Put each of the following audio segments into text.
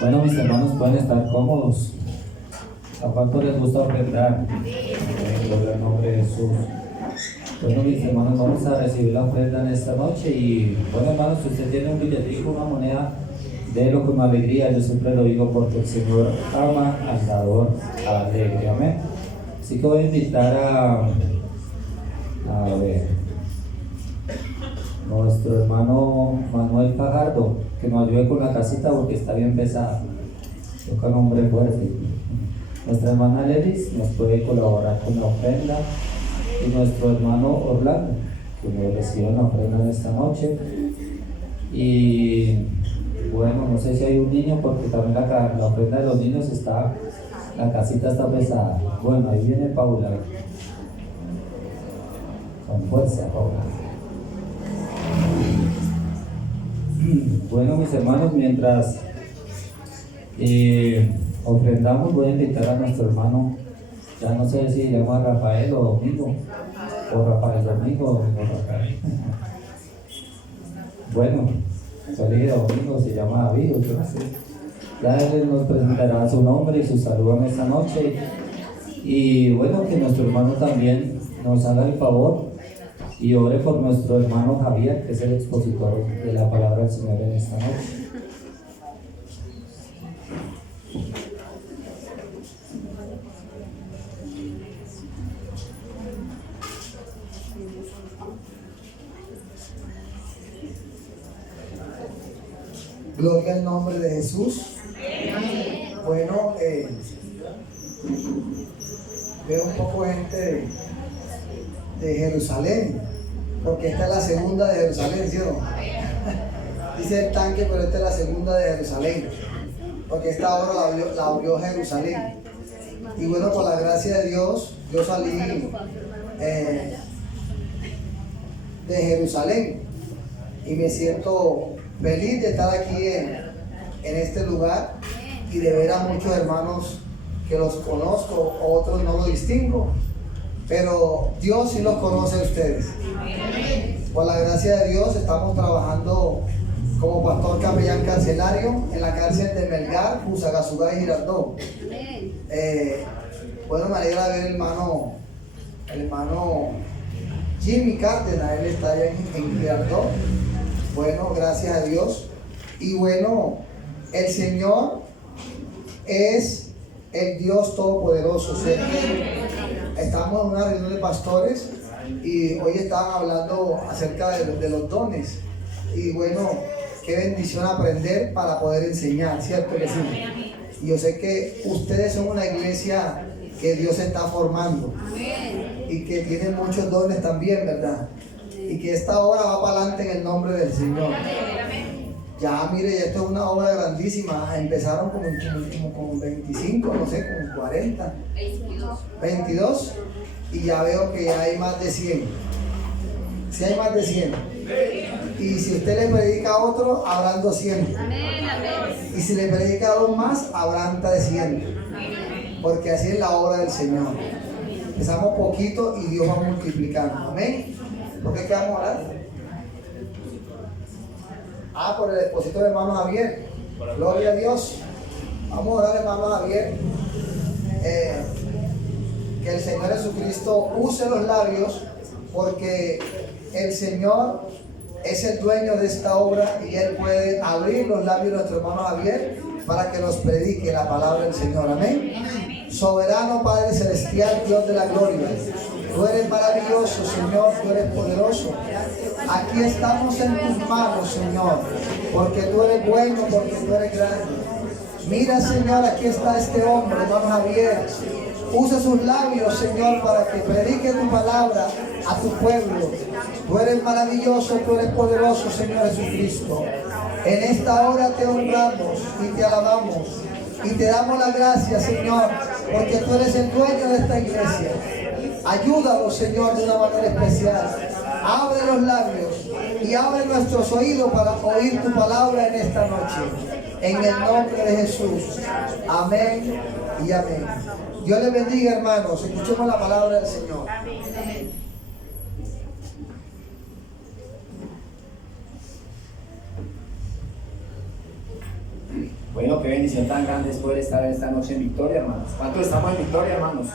Bueno, mis hermanos pueden estar cómodos. ¿A cuánto les gusta ofrendar? Gloria al nombre de Jesús. Bueno, mis hermanos, vamos a recibir la ofrenda en esta noche. Y bueno, hermanos, si usted tiene un billetico, una moneda, délo con alegría. Yo siempre lo digo porque el Señor ama al dador alegre. Amén. Así que voy a invitar a ver, nuestro hermano Manuel Fajardo, que nos ayude con la casita porque está bien pesada. Toca un hombre fuerte. Nuestra hermana Lelis nos puede colaborar con la ofrenda. Y nuestro hermano Orlando, que nos recibe la ofrenda en esta noche. Y bueno, no sé si hay un niño, porque también la ofrenda de los niños está, la casita está pesada. Bueno, ahí viene Paula. Con fuerza, Paula. Bueno, mis hermanos, mientras ofrendamos, voy a invitar a nuestro hermano, ya no sé si se llama Rafael o Domingo, o Rafael Domingo o Domingo Rafael. Bueno, feliz Domingo, se llama David, yo no sé. Ya él nos presentará su nombre y su saludo en esta noche. Y bueno, que nuestro hermano también nos haga el favor y ore por nuestro hermano Javier, que es el expositor de la palabra del Señor en esta noche. Gloria al nombre de Jesús. Bueno, veo un poco gente de Jerusalén, porque esta es la segunda de Jerusalén, ¿sí o no? Dice el tanque, pero esta es la segunda de Jerusalén, porque esta obra la abrió Jerusalén. Y bueno, por la gracia de Dios, yo salí de Jerusalén y me siento feliz de estar aquí en este lugar y de ver a muchos hermanos que los conozco, otros no los distingo, pero Dios sí los conoce a ustedes. Por la gracia de Dios estamos trabajando como pastor capellán carcelario en la cárcel de Melgar, Fusagasugá y Girardot. Bueno, me alegra ver el hermano Jimmy Cárdenas, él está allá en Girardot. Bueno, gracias a Dios. Y bueno, el Señor es el Dios Todopoderoso. Sé que estamos en una reunión de pastores y hoy estaban hablando acerca de los dones. Y bueno, qué bendición aprender para poder enseñar, ¿cierto que sí? Y yo sé que ustedes son una iglesia que Dios está formando y que tiene muchos dones también, ¿verdad? Y que esta obra va para adelante en el nombre del Señor. Ya, mire, esto es una obra grandísima. Empezaron con 25, no sé, con 40, 22, y ya veo que ya hay más de 100. Si hay más de 100. Y si usted le predica a otro, habrán 200. Y si le predica a dos más, habrán 300. Porque así es la obra del Señor. Empezamos poquito y Dios va multiplicando. Amén. ¿Por qué vamos a orar? Por el expositor hermano Javier. Gloria a Dios. Vamos a orar, hermano Javier. Que el Señor Jesucristo use los labios, porque el Señor es el dueño de esta obra y Él puede abrir los labios de nuestro hermano Javier para que nos predique la palabra del Señor. Amén. Soberano Padre Celestial, Dios de la gloria, tú eres maravilloso, Señor, tú eres poderoso. Aquí estamos en tus manos, Señor, porque tú eres bueno, porque tú eres grande. Mira, Señor, aquí está este hombre, hermano Javier. Usa sus labios, Señor, para que predique tu palabra a tu pueblo. Tú eres maravilloso, tú eres poderoso, Señor Jesucristo. En esta hora te honramos y te alabamos y te damos la gracia, Señor, porque tú eres el dueño de esta iglesia. Ayúdanos, Señor, de una manera especial. Abre los labios y abre nuestros oídos para oír tu palabra en esta noche. En el nombre de Jesús. Amén y amén. Dios les bendiga, hermanos. Escuchemos la palabra del Señor. Bueno, qué bendición tan grande es poder estar esta noche en victoria, hermanos. ¿Cuántos estamos en victoria, hermanos?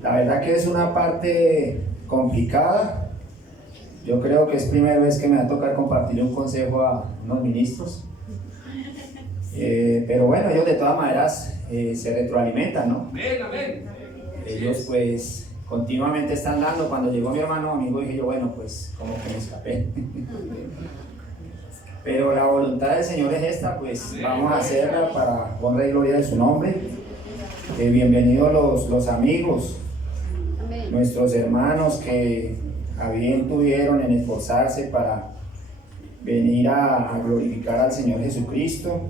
La verdad que es una parte complicada. Yo creo que es primera vez que me va a tocar compartir un consejo a unos ministros. Pero bueno, ellos de todas maneras se retroalimentan, ¿no? Ellos pues continuamente están dando. Cuando llegó mi hermano amigo dije yo, bueno, pues como que me escapé. Pero la voluntad del Señor es esta, pues vamos a hacerla para honra y gloria de su nombre. Bienvenidos los amigos, nuestros hermanos que a bien tuvieron en esforzarse para venir a glorificar al Señor Jesucristo,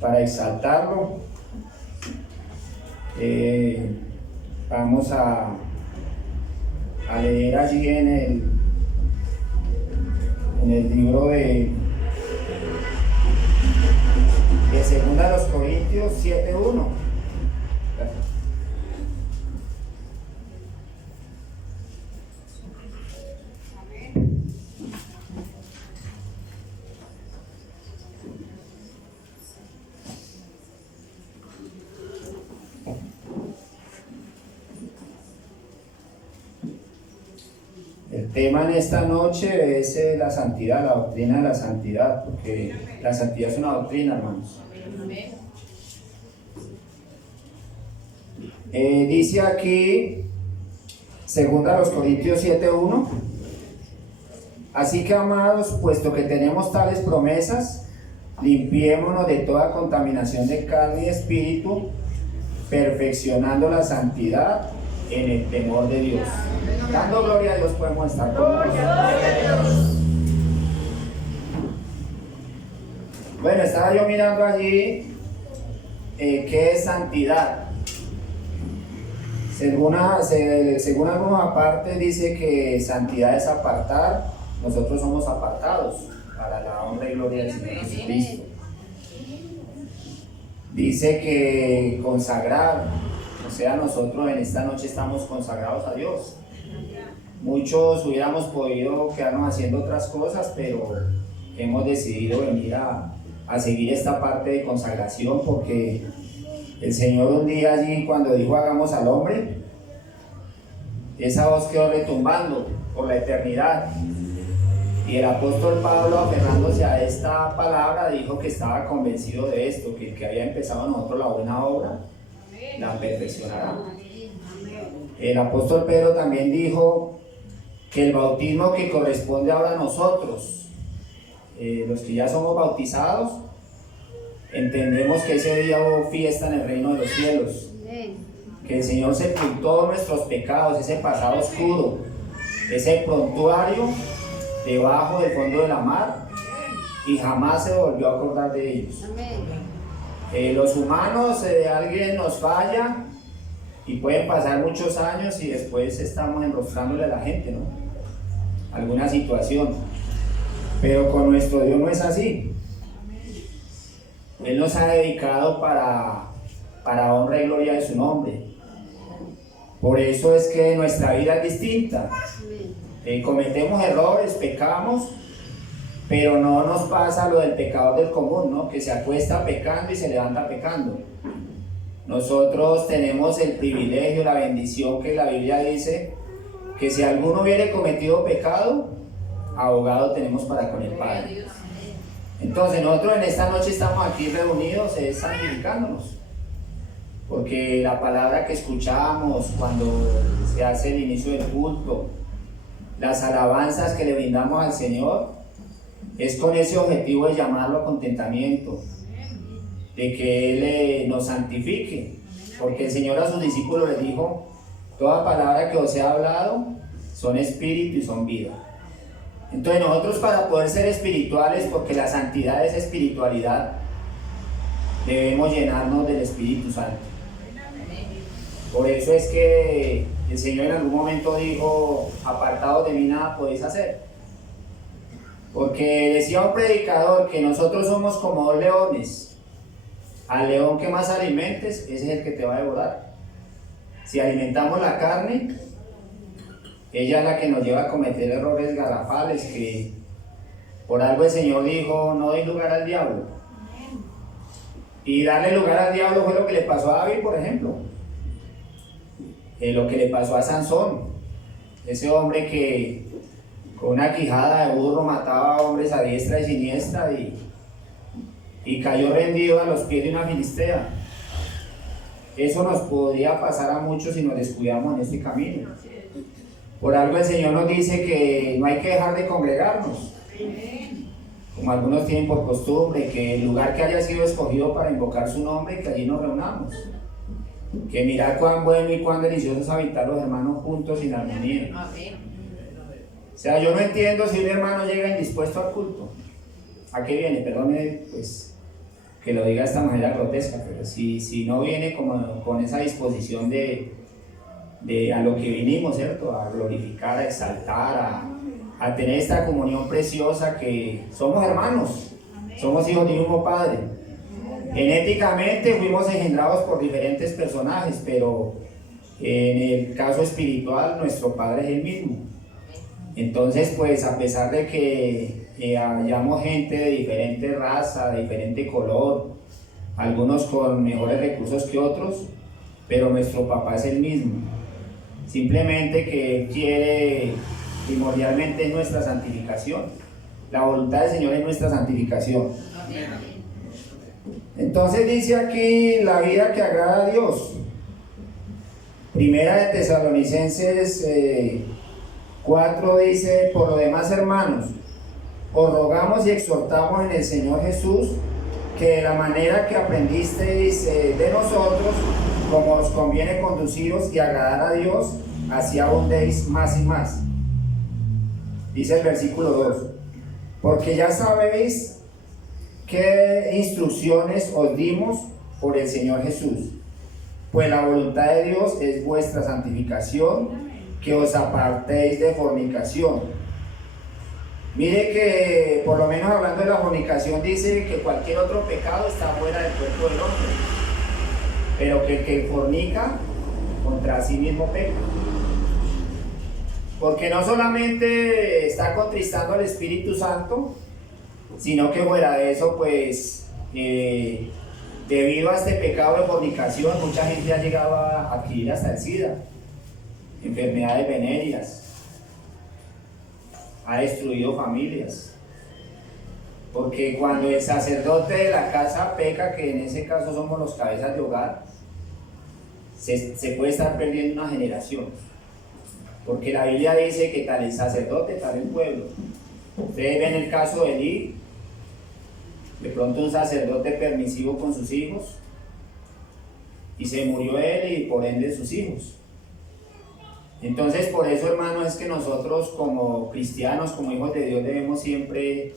para exaltarlo. Vamos a leer allí en el libro de 2 Corintios 7:1. El tema en esta noche es la santidad, la doctrina de la santidad, porque la santidad es una doctrina, hermanos. Dice aquí, 2 Corintios 7:1, así que amados, puesto que tenemos tales promesas, limpiémonos de toda contaminación de carne y espíritu, perfeccionando la santidad en el temor de Dios. Dando gloria a Dios podemos estar con nosotros. Bueno, estaba yo mirando allí qué es santidad. Según algunos apartes dice que santidad es apartar. Nosotros somos apartados para la honra y gloria del Señor Jesucristo. Dice que consagrar, o sea, nosotros en esta noche estamos consagrados a Dios. Muchos hubiéramos podido quedarnos haciendo otras cosas, pero hemos decidido venir a seguir esta parte de consagración, porque el Señor un día allí cuando dijo hagamos al hombre, esa voz quedó retumbando por la eternidad, y el apóstol Pablo, aferrándose a esta palabra, dijo que estaba convencido de esto, que el que había empezado en nosotros la buena obra la perfeccionará. El apóstol Pedro también dijo que el bautismo que corresponde ahora a nosotros, los que ya somos bautizados, entendemos que ese día hubo fiesta en el reino de los cielos, que el Señor sepultó nuestros pecados, ese pasado oscuro, ese prontuario debajo del fondo de la mar, y jamás se volvió a acordar de ellos. Los humanos, alguien nos falla y pueden pasar muchos años y después estamos enrostrándole a la gente, ¿no? Alguna situación. Pero con nuestro Dios no es así. Él nos ha dedicado para honra y gloria de su nombre. Por eso es que nuestra vida es distinta. Cometemos errores, pecamos, pero no nos pasa lo del pecador del común, ¿no? Que se acuesta pecando y se levanta pecando. Nosotros tenemos el privilegio, la bendición que la Biblia dice que si alguno hubiere cometido pecado, abogado tenemos para con el Padre. Entonces nosotros en esta noche estamos aquí reunidos es santificándonos, porque la palabra que escuchamos cuando se hace el inicio del culto, las alabanzas que le brindamos al Señor, es con ese objetivo de llamarlo a contentamiento, de que Él nos santifique, porque el Señor a sus discípulos les dijo: toda palabra que os he hablado son espíritu y son vida. Entonces nosotros, para poder ser espirituales, porque la santidad es espiritualidad, debemos llenarnos del Espíritu Santo. Por eso es que el Señor en algún momento dijo: apartados de mí nada podéis hacer. Porque decía un predicador que nosotros somos como dos leones. Al león que más alimentes, ese es el que te va a devorar. Si alimentamos la carne, ella es la que nos lleva a cometer errores garrafales, que Por algo el Señor dijo, no deis lugar al diablo. Y darle lugar al diablo fue lo que le pasó a David, por ejemplo. Lo que le pasó a Sansón, ese hombre que con una quijada de burro mataba a hombres a diestra y siniestra y cayó rendido a los pies de una filistea. Eso nos podría pasar a muchos si nos descuidamos en este camino. Por algo el Señor nos dice que no hay que dejar de congregarnos, como algunos tienen por costumbre, que el lugar que haya sido escogido para invocar su nombre, que allí nos reunamos. Que mirad cuán bueno y cuán delicioso es habitar los hermanos juntos sin armonía. O sea, yo no entiendo si un hermano llega indispuesto al culto. ¿A qué viene? Perdone, pues, que lo diga de esta manera grotesca, pero si no viene como con esa disposición de a lo que vinimos, ¿cierto? A glorificar, a exaltar, a tener esta comunión preciosa, que somos hermanos, somos hijos de un mismo Padre. Genéticamente fuimos engendrados por diferentes personajes, pero en el caso espiritual nuestro Padre es el mismo. Entonces, pues, a pesar de que hayamos gente de diferente raza, de diferente color, algunos con mejores recursos que otros, pero nuestro papá es el mismo. Simplemente que Él quiere primordialmente nuestra santificación. La voluntad del Señor es nuestra santificación. Entonces dice aquí la vida que agrada a Dios. Primera de Tesalonicenses 4 dice: por lo demás, hermanos, os rogamos y exhortamos en el Señor Jesús que de la manera que aprendisteis de nosotros, como os conviene conduciros y agradar a Dios, así abundéis más y más. Dice el versículo 2: porque ya sabéis qué instrucciones os dimos por el Señor Jesús, pues la voluntad de Dios es vuestra santificación, que os apartéis de fornicación. Mire que, por lo menos hablando de la fornicación, dice que cualquier otro pecado está fuera del cuerpo del hombre, pero que el que fornica contra sí mismo peca. Porque no solamente está contristando al Espíritu Santo, sino que fuera de eso, pues, debido a este pecado de fornicación, mucha gente ha llegado a adquirir hasta el SIDA, enfermedades venéreas, ha destruido familias. Porque cuando el sacerdote de la casa peca, que en ese caso somos los cabezas de hogar, se puede estar perdiendo una generación. Porque la Biblia dice que tal el sacerdote, tal el pueblo. Ustedes ven el caso de Elí, de pronto un sacerdote permisivo con sus hijos, y se murió él y por ende sus hijos. Entonces, por eso, hermanos, es que nosotros como cristianos, como hijos de Dios, debemos siempre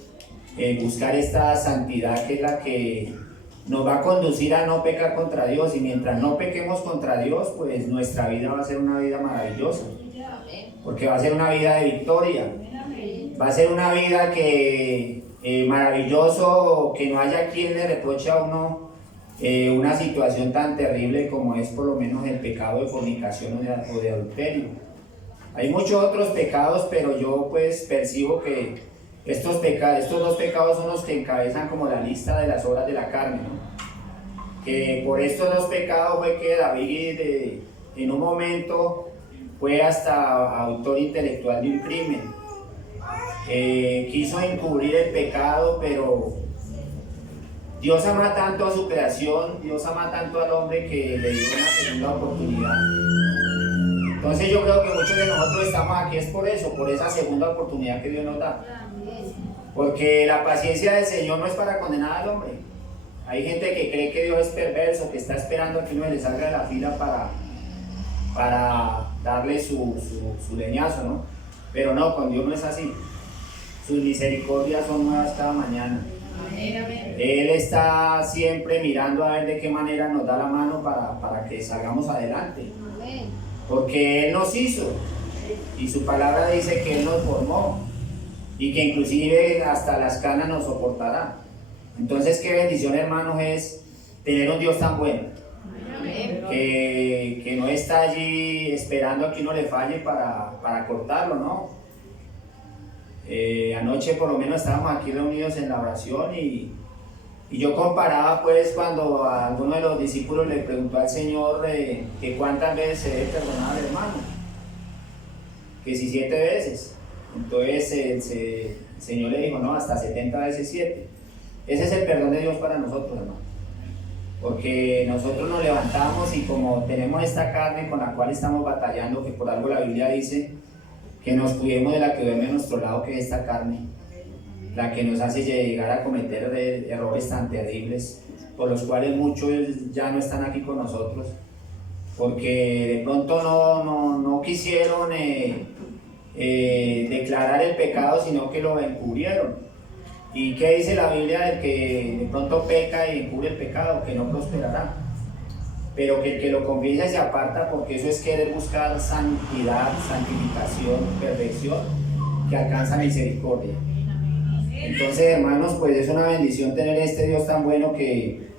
buscar esta santidad, que es la que nos va a conducir a no pecar contra Dios. Y mientras no pequemos contra Dios, pues nuestra vida va a ser una vida maravillosa, porque va a ser una vida de victoria, va a ser una vida que maravilloso, que no haya quien le reproche a uno una situación tan terrible como es por lo menos el pecado de fornicación o de adulterio. Hay muchos otros pecados, pero yo pues percibo que estos dos pecados son los que encabezan como la lista de las obras de la carne, ¿no? Que por estos dos pecados fue que David en un momento fue hasta autor intelectual de un crimen. Quiso encubrir el pecado, pero Dios ama tanto a su creación, Dios ama tanto al hombre, que le dio una segunda oportunidad. Entonces yo creo que muchos de nosotros estamos aquí es por eso, por esa segunda oportunidad que Dios nos da. Porque la paciencia del Señor no es para condenar al hombre. Hay gente que cree que Dios es perverso, que está esperando a que uno le salga de la fila para darle su leñazo, ¿no? Pero no, con Dios no es así. Sus misericordias son nuevas cada mañana. Él está siempre mirando a ver de qué manera nos da la mano para que salgamos adelante. Porque Él nos hizo y su palabra dice que Él nos formó y que inclusive hasta las canas nos soportará. Entonces, qué bendición, hermanos, es tener un Dios tan bueno, que no está allí esperando a que uno le falle para cortarlo, ¿no? Anoche por lo menos estábamos aquí reunidos en la oración y yo comparaba pues cuando a alguno de los discípulos le preguntó al Señor que cuántas veces se debe perdonar al hermano, que si 7 veces. Entonces el Señor le dijo, no, hasta 70 veces 7. Ese es el perdón de Dios para nosotros, hermano. Porque nosotros nos levantamos y como tenemos esta carne con la cual estamos batallando, que por algo la Biblia dice que nos cuidemos de la que duerme a nuestro lado, que es esta carne, la que nos hace llegar a cometer errores tan terribles, por los cuales muchos ya no están aquí con nosotros, porque de pronto no quisieron declarar el pecado, sino que lo encubrieron. ¿Y qué dice la Biblia del que de pronto peca y encubre el pecado? Que no prosperará, pero que el que lo confiesa y se aparta, porque eso es querer buscar santidad, santificación, perfección, que alcanza misericordia. Entonces, hermanos, pues es una bendición tener este Dios tan bueno que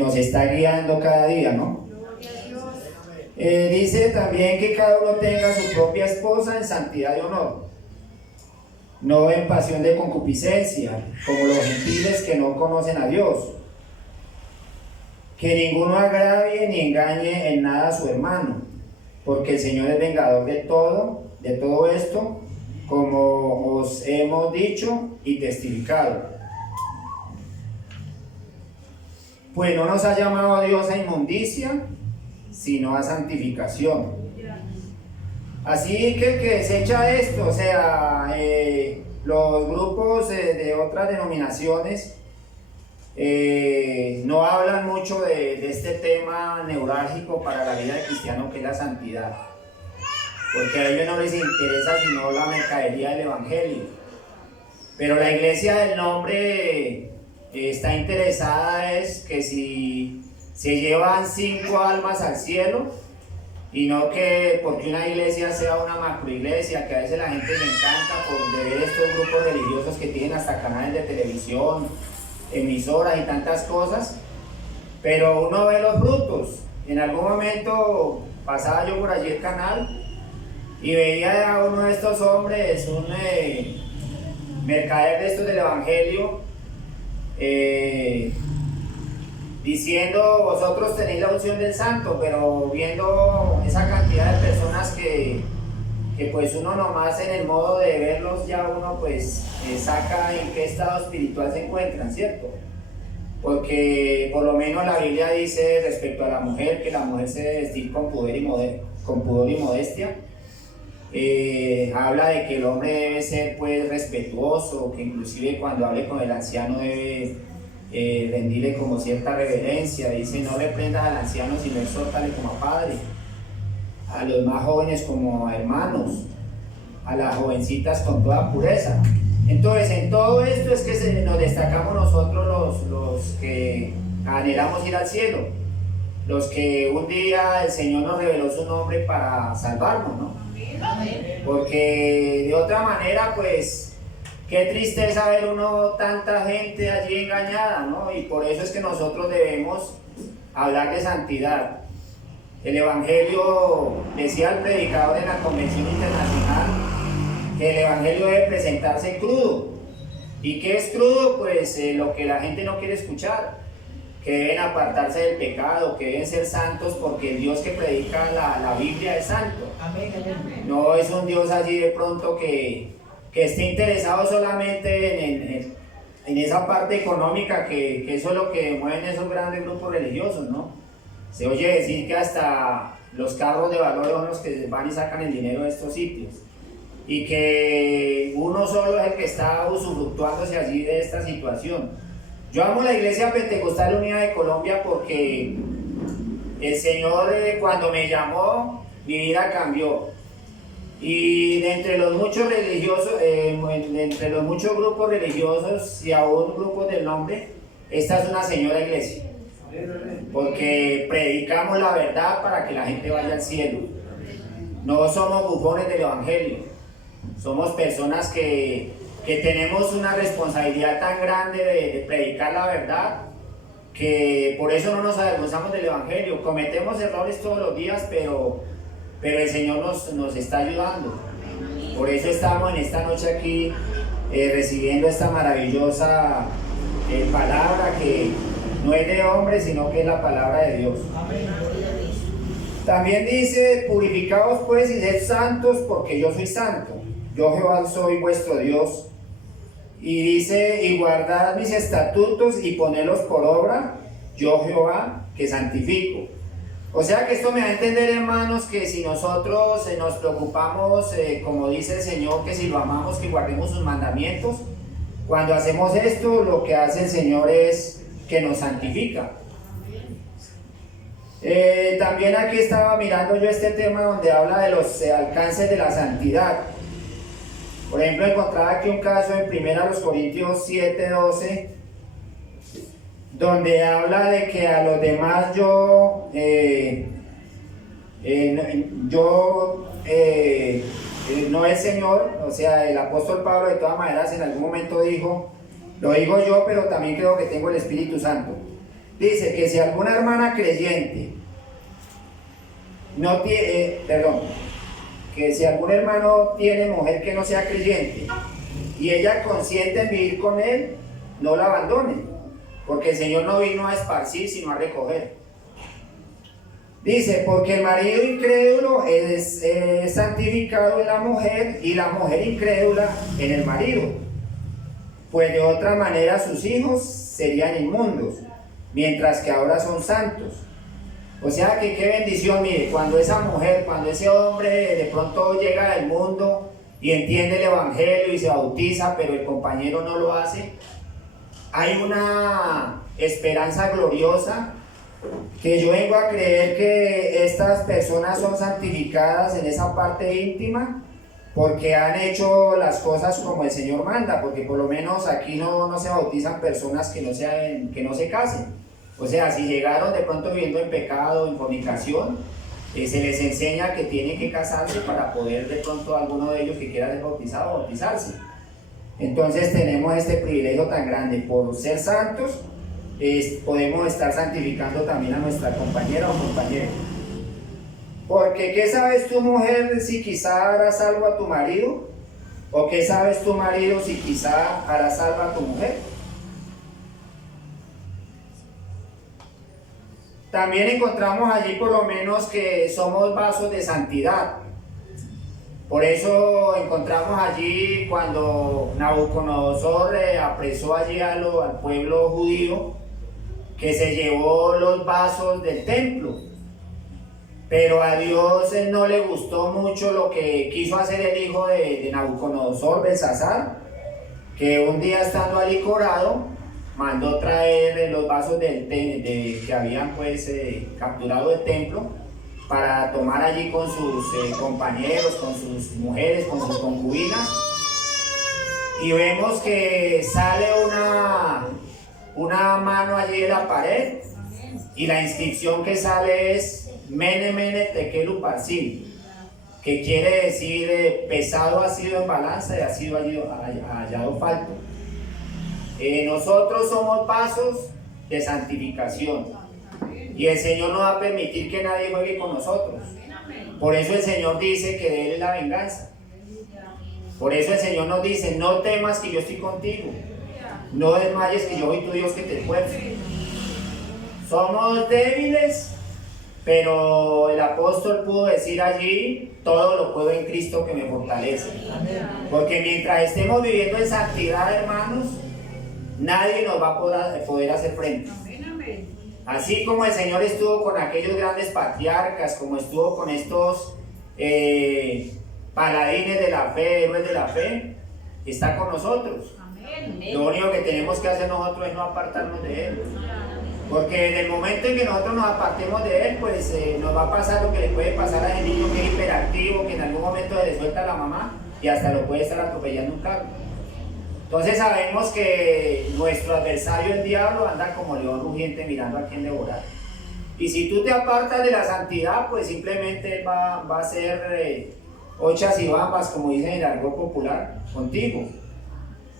nos está guiando cada día, ¿no? Dice también que cada uno tenga su propia esposa en santidad y honor, no en pasión de concupiscencia, como los gentiles que no conocen a Dios. Que ninguno agravie ni engañe en nada a su hermano, porque el Señor es vengador de todo esto, como os hemos dicho y testificado. Pues no nos ha llamado a Dios a inmundicia, sino a santificación. Así que el que desecha esto, o sea, los grupos de otras denominaciones no hablan mucho de este tema neurálgico para la vida del cristiano, que es la santidad, porque a ellos no les interesa sino la mercadería del evangelio. Pero la iglesia del nombre está interesada es que si se llevan 5 almas al cielo, y no que porque una iglesia sea una macroiglesia, que a veces la gente le encanta por ver estos grupos religiosos que tienen hasta canales de televisión, emisoras y tantas cosas, pero uno ve los frutos. En algún momento pasaba yo por allí el canal y veía a uno de estos hombres, un mercader de estos del evangelio, diciendo, vosotros tenéis la unción del santo, pero viendo esa cantidad de personas que pues uno nomás en el modo de verlos ya uno pues saca en qué estado espiritual se encuentran, ¿cierto? Porque por lo menos la Biblia dice respecto a la mujer, que la mujer se debe vestir con pudor y modestia. Habla de que el hombre debe ser pues respetuoso, que inclusive cuando hable con el anciano debe rendirle como cierta reverencia. Dice, no reprendas al anciano, sino exhórtale como a padre, a los más jóvenes como a hermanos, a las jovencitas con toda pureza. Entonces, en todo esto es que nos destacamos nosotros los que anhelamos ir al cielo, los que un día el Señor nos reveló su nombre para salvarnos, ¿no? Porque de otra manera, pues qué tristeza ver uno tanta gente allí engañada, ¿no? Y por eso es que nosotros debemos hablar de santidad. El Evangelio, decía el predicador en la Convención Internacional, que el Evangelio debe presentarse crudo. ¿Y qué es crudo? Pues lo que la gente no quiere escuchar, que deben apartarse del pecado, que deben ser santos, porque el Dios que predica la Biblia es santo. No es un Dios allí de pronto que esté interesado solamente en esa parte económica, que eso es lo que mueven esos grandes grupos religiosos, ¿no? Se oye decir que hasta los carros de valor son los que van y sacan el dinero de estos sitios, y que uno solo es el que está usufructuándose allí de esta situación. Yo amo la Iglesia Pentecostal Unida de Colombia porque el Señor cuando me llamó, mi vida cambió. Y de entre los muchos religiosos, entre los muchos grupos religiosos y aún grupos del nombre, esta es una señora iglesia, porque predicamos la verdad para que la gente vaya al cielo. No somos bufones del evangelio, somos personas que tenemos una responsabilidad tan grande de predicar la verdad, que por eso no nos avergonzamos del evangelio. Cometemos errores todos los días, pero el Señor nos está ayudando. Por eso estamos en esta noche aquí recibiendo esta maravillosa palabra que no es de hombre, sino que es la palabra de Dios. También dice: purificaos pues y sed santos, porque yo soy santo. Yo Jehová soy vuestro Dios. Y dice: y guardad mis estatutos y ponedlos por obra, yo Jehová que santifico. O sea que esto me da a entender, hermanos, que si nosotros nos preocupamos, como dice el Señor, que si lo amamos, que guardemos sus mandamientos, cuando hacemos esto, lo que hace el Señor es que nos santifica. También aquí estaba mirando yo este tema donde habla de los alcances de la santidad. Por ejemplo, encontraba aquí un caso en 1 Corintios 7:12, donde habla de que a los demás no el Señor, o sea, el apóstol Pablo de todas maneras en algún momento dijo, lo digo yo, pero también creo que tengo el Espíritu Santo. Dice que si alguna hermana creyente que si algún hermano tiene mujer que no sea creyente y ella consiente en vivir con él, no la abandone, porque el Señor no vino a esparcir, sino a recoger. Dice: porque el marido incrédulo es santificado en la mujer, y la mujer incrédula en el marido, pues de otra manera sus hijos serían inmundos, mientras que ahora son santos. O sea que qué bendición, mire, cuando esa mujer, cuando ese hombre de pronto llega al mundo y entiende el evangelio y se bautiza, pero el compañero no lo hace, hay una esperanza gloriosa, que yo vengo a creer que estas personas son santificadas en esa parte íntima, porque han hecho las cosas como el Señor manda, porque por lo menos aquí no se bautizan personas que no se casen. O sea, si llegaron de pronto viviendo en pecado, en fornicación, se les enseña que tienen que casarse para poder de pronto alguno de ellos que quiera ser bautizado, bautizarse. Entonces tenemos este privilegio tan grande. Por ser santos, podemos estar santificando también a nuestra compañera o compañero. Porque ¿qué sabes tú, mujer, si quizá harás salvo a tu marido? ¿O qué sabes tu marido si quizá harás salvo a tu mujer? También encontramos allí por lo menos que somos vasos de santidad. Por eso encontramos allí cuando Nabucodonosor apresó allí al pueblo judío, que se llevó los vasos del templo. Pero a Dios no le gustó mucho lo que quiso hacer el hijo de Nabucodonosor, Belsasar, que un día estando alicorado, mandó traer los vasos que habían pues capturado del templo, para tomar allí con sus compañeros, con sus mujeres, con sus concubinas. Y vemos que sale una mano allí de la pared, y la inscripción que sale es Mene Mene Tekel Uparsin, que quiere decir pesado ha sido en balanza y ha sido hallado falto. Nosotros somos vasos de santificación, y el Señor no va a permitir que nadie juegue con nosotros. Por eso el Señor dice que de Él es la venganza. Por eso el Señor nos dice: no temas, que yo estoy contigo, no desmayes, que yo soy tu Dios que te esfuerzo. Somos débiles, pero el apóstol pudo decir allí: todo lo puedo en Cristo que me fortalece. Porque mientras estemos viviendo en santidad, hermanos, nadie nos va a poder hacer frente. Así como el Señor estuvo con aquellos grandes patriarcas, como estuvo con estos paladines de la fe, héroes de la fe, está con nosotros. Lo único que tenemos que hacer nosotros es no apartarnos de Él. Porque desde el momento en que nosotros nos apartemos de Él, pues nos va a pasar lo que le puede pasar a ese niño que es hiperactivo, que en algún momento se le suelta a la mamá y hasta lo puede estar atropellando un carro. Entonces sabemos que nuestro adversario, el diablo, anda como león rugiente mirando a quién devorar. Y si tú te apartas de la santidad, pues simplemente él va a hacer ochas y bambas, como dicen en el argot popular, contigo.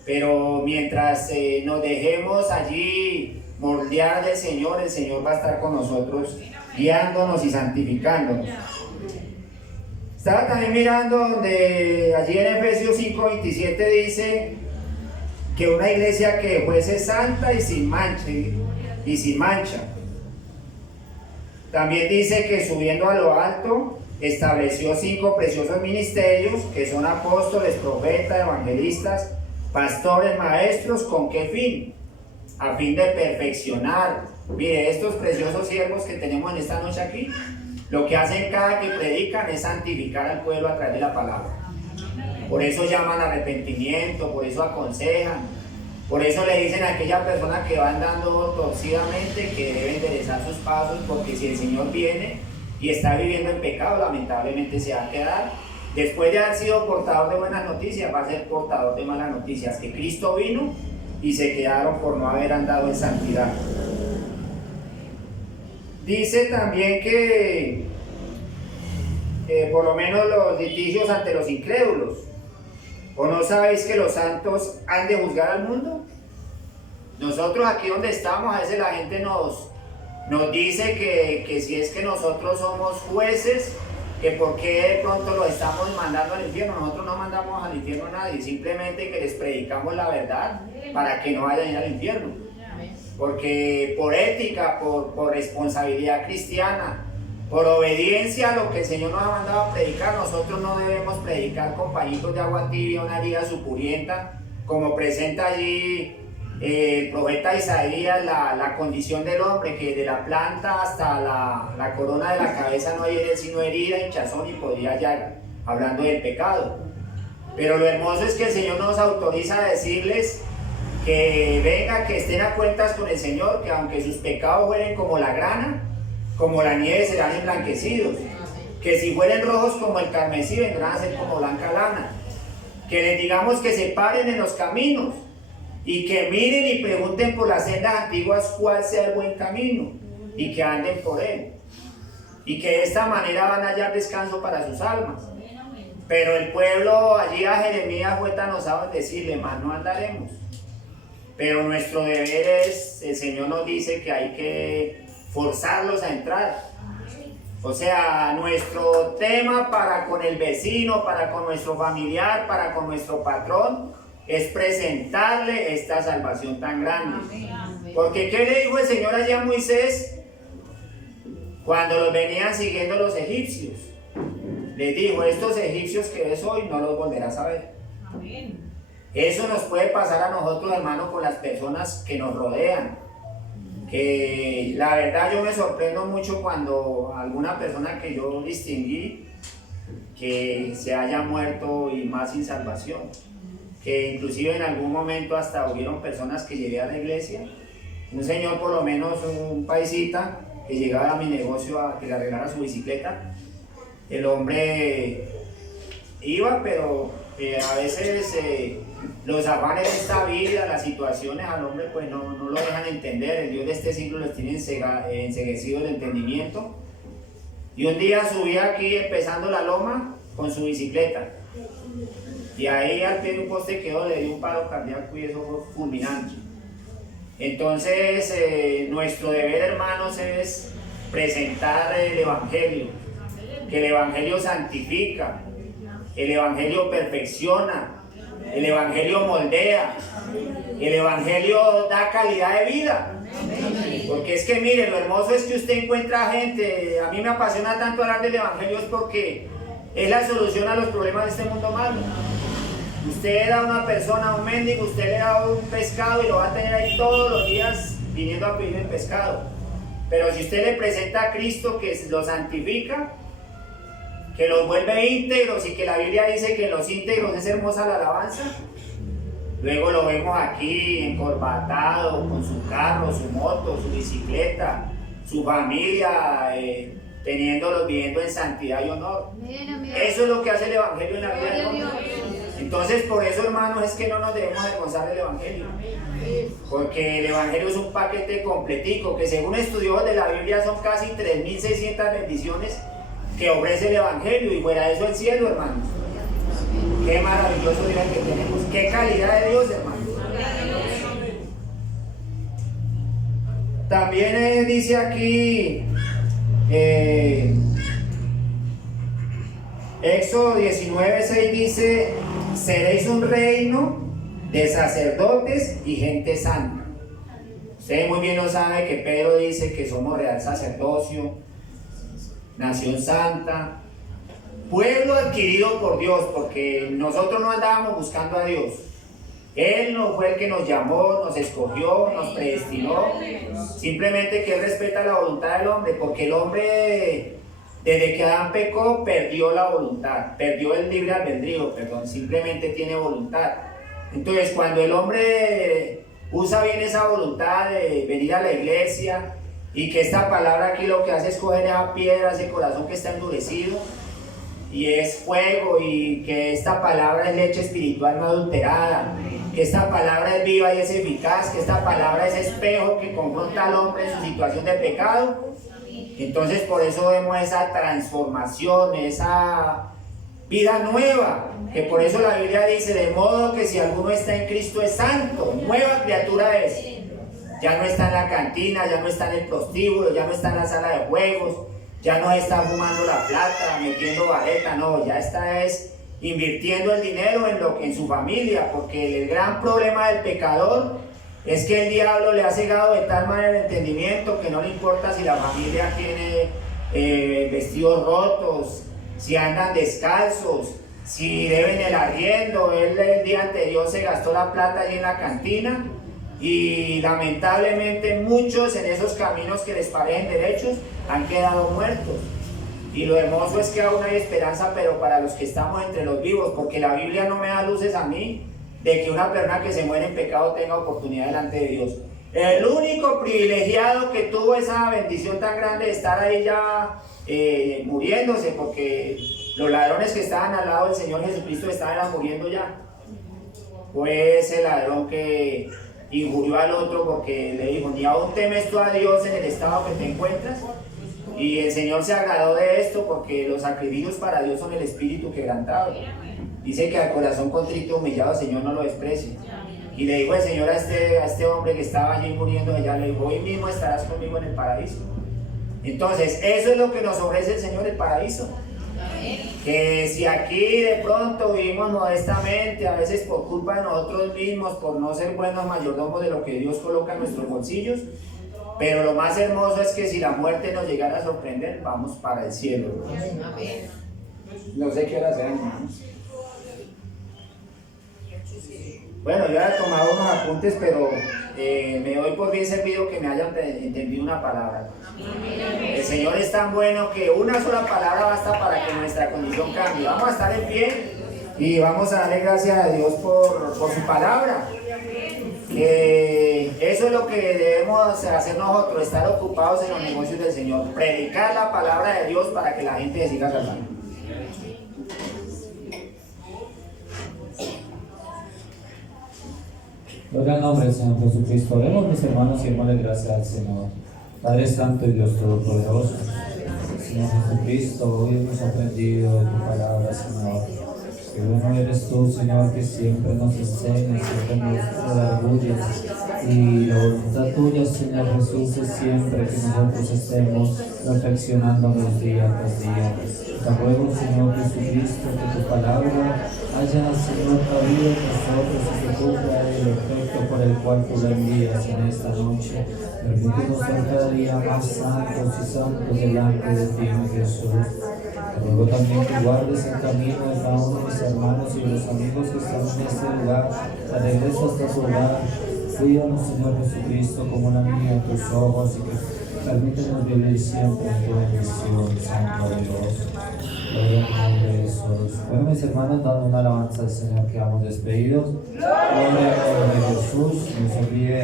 Pero mientras nos dejemos allí moldear del Señor, el Señor va a estar con nosotros, guiándonos y santificándonos. Estaba también mirando donde allí en Efesios 5:27 dice que una iglesia que fuese santa y sin mancha. También dice que subiendo a lo alto estableció 5 preciosos ministerios que son apóstoles, profetas, evangelistas, pastores, maestros. ¿Con qué fin? A fin de perfeccionar. Mire, estos preciosos siervos que tenemos en esta noche aquí, lo que hacen cada que predican es santificar al pueblo a través de la palabra. Por eso llaman arrepentimiento, por eso aconsejan, por eso le dicen a aquella persona que va andando torcidamente que debe enderezar sus pasos, porque si el Señor viene y está viviendo en pecado, lamentablemente se va a quedar. Después de haber sido portador de buenas noticias, va a ser portador de malas noticias, que Cristo vino y se quedaron por no haber andado en santidad. Dice también que por lo menos los litigios ante los incrédulos. ¿O no sabéis que los santos han de juzgar al mundo? Nosotros aquí donde estamos, a veces la gente nos dice que si es que nosotros somos jueces, que por qué de pronto los estamos mandando al infierno. Nosotros no mandamos al infierno a nadie, simplemente que les predicamos la verdad para que no vayan a ir al infierno. Porque por ética, por responsabilidad cristiana, por obediencia a lo que el Señor nos ha mandado a predicar, nosotros no debemos predicar con pañitos de agua tibia, una herida supurienta, como presenta allí el profeta Isaías, la condición del hombre, que de la planta hasta la corona de la cabeza no hay sino herida, hinchazón y podría llaga, hablando del pecado. Pero lo hermoso es que el Señor nos autoriza a decirles que venga, que estén a cuentas con el Señor, que aunque sus pecados fueren como la grana, como la nieve serán emblanquecidos, que si fueren rojos como el carmesí vendrán a ser como blanca lana, que les digamos que se paren en los caminos y que miren y pregunten por las sendas antiguas cuál sea el buen camino y que anden por él, y que de esta manera van a hallar descanso para sus almas. Pero el pueblo, allí a Jeremías fue tan osado en decirle: más no andaremos. Pero nuestro deber es, el Señor nos dice que hay que forzarlos a entrar. O sea, nuestro tema para con el vecino, para con nuestro familiar, para con nuestro patrón, es presentarle esta salvación tan grande. Porque ¿qué le dijo el Señor allá a Moisés cuando los venían siguiendo los egipcios? Les dijo: estos egipcios que ves hoy no los volverás a ver. Eso nos puede pasar a nosotros, hermanos, con las personas que nos rodean. Que la verdad yo me sorprendo mucho cuando alguna persona que yo distinguí que se haya muerto y más sin salvación. Que inclusive en algún momento hasta hubieron personas que llegué a la iglesia. Un señor, por lo menos un paisita, que llegaba a mi negocio a que le arreglara su bicicleta. El hombre iba, pero a veces los afanes de esta vida, las situaciones al hombre pues no lo dejan entender. El Dios de este siglo les tiene enceguecido el entendimiento. Y un día subí aquí empezando la loma con su bicicleta, y ahí al pie de un poste quedó, le dio un paro cardíaco y eso fue fulminante. Entonces nuestro deber, hermanos, es presentar el Evangelio, que el Evangelio santifica, el Evangelio perfecciona, el Evangelio moldea, el Evangelio da calidad de vida. Porque es que mire, lo hermoso es que usted encuentra gente. A mí me apasiona tanto hablar del Evangelio, es porque es la solución a los problemas de este mundo malo. Usted da a una persona, a un mendigo, usted le da un pescado y lo va a tener ahí todos los días viniendo a pedir el pescado. Pero si usted le presenta a Cristo, que lo santifica, que los vuelve íntegros, y que la Biblia dice que en los íntegros es hermosa la alabanza, luego lo vemos aquí encorbatado, con su carro, su moto, su bicicleta, su familia, teniéndolos viviendo en santidad y honor. Eso es lo que hace el Evangelio en la vida del hombre. Entonces, por eso, hermanos, es que no nos debemos avergonzar del Evangelio, porque el Evangelio es un paquete completico, que según estudios de la Biblia son casi 3.600 bendiciones que ofrece el Evangelio, y fuera de eso el cielo, hermanos. Qué maravilloso Dios que tenemos, qué calidad de Dios, hermanos. También dice aquí Éxodo 19:6 dice, seréis un reino de sacerdotes y gente santa. Usted muy bien lo sabe que Pedro dice que somos real sacerdocio, nación santa, pueblo adquirido por Dios, porque nosotros no andábamos buscando a Dios. Él no fue el que nos llamó, nos escogió, nos predestinó. Simplemente que Él respeta la voluntad del hombre, porque el hombre, desde que Adán pecó, perdió la voluntad, perdió el libre albedrío, simplemente tiene voluntad. Entonces, cuando el hombre usa bien esa voluntad de venir a la iglesia, y que esta palabra aquí lo que hace es coger esa piedra, ese corazón que está endurecido, y es fuego, y que esta palabra es leche espiritual no adulterada, que esta palabra es viva y es eficaz, que esta palabra es espejo que confronta al hombre en su situación de pecado. Entonces por eso vemos esa transformación, esa vida nueva, que por eso la Biblia dice, de modo que si alguno está en Cristo es santo, nueva criatura es. Ya no está en la cantina, ya no está en el prostíbulo, ya no está en la sala de juegos, ya no está fumando la plata, metiendo vareta, no, ya está invirtiendo el dinero en su familia, porque el gran problema del pecador es que el diablo le ha cegado de tal manera el entendimiento que no le importa si la familia tiene vestidos rotos, si andan descalzos, si deben el arriendo. Él el día anterior se gastó la plata allí en la cantina, y lamentablemente muchos en esos caminos que les parecen derechos han quedado muertos. Y lo hermoso es que aún hay esperanza, pero para los que estamos entre los vivos, porque la Biblia no me da luces a mí de que una persona que se muere en pecado tenga oportunidad delante de Dios. El único privilegiado que tuvo esa bendición tan grande de estar ahí ya muriéndose, porque los ladrones que estaban al lado del Señor Jesucristo estaban muriendo ya, fue ese ladrón que injurió al otro, porque le dijo, ni aún temes tú a Dios en el estado que te encuentras. Y el Señor se agradó de esto, porque los sacrificios para Dios son el espíritu quebrantado. Dice que al corazón contrito y humillado el Señor no lo desprecie. Y le dijo el Señor a este hombre que estaba allí muriendo allá, le dijo, hoy mismo estarás conmigo en el paraíso. Entonces eso es lo que nos ofrece el Señor, el paraíso. Que si aquí de pronto vivimos modestamente, a veces por culpa de nosotros mismos, por no ser buenos mayordomos de lo que Dios coloca en nuestros bolsillos, pero lo más hermoso es que si la muerte nos llegara a sorprender, vamos para el cielo. No sé qué hora serán, hermanos. Bueno, yo he tomado unos apuntes, pero me doy por bien servido que me hayan entendido una palabra. El Señor es tan bueno que una sola palabra basta para que nuestra condición cambie. Vamos a estar en pie y vamos a darle gracias a Dios por su palabra. Eso es lo que debemos hacer nosotros, estar ocupados en los negocios del Señor, predicar la palabra de Dios para que la gente se siga salvando. Gloria al nombre del Señor Jesucristo. Oremos, mis hermanos, y démosle gracias al Señor. Padre Santo y Dios Todopoderoso, Señor Jesucristo, hoy hemos aprendido tu palabra, Señor. Que bueno eres tú, Señor, que siempre nos enseñas, siempre nos redarguyes. Y la voluntad tuya, Señor Jesús, es siempre que nosotros estemos reflexionándonos día tras día. Te ruego, Señor Jesucristo, que tu palabra haya, Señor, cabido en nosotros y que cumpla el efecto por el cual tú la envías en esta noche. Permítenos ser cada día más santos y santos delante de ti, mi Jesús. Te ruego también que guardes el camino de cada uno de mis hermanos y de los amigos que están en este lugar, de regreso hasta tu hogar. Cuídanos, Señor Jesucristo, como una niña en tus ojos, y que permítenos vivir siempre en tu bendición, Santo Dios. Gloria al nombre de Jesús. Bueno, mis hermanos, dando una alabanza al Señor, que vamos despedidos. Gloria al nombre de Jesús. No se olvide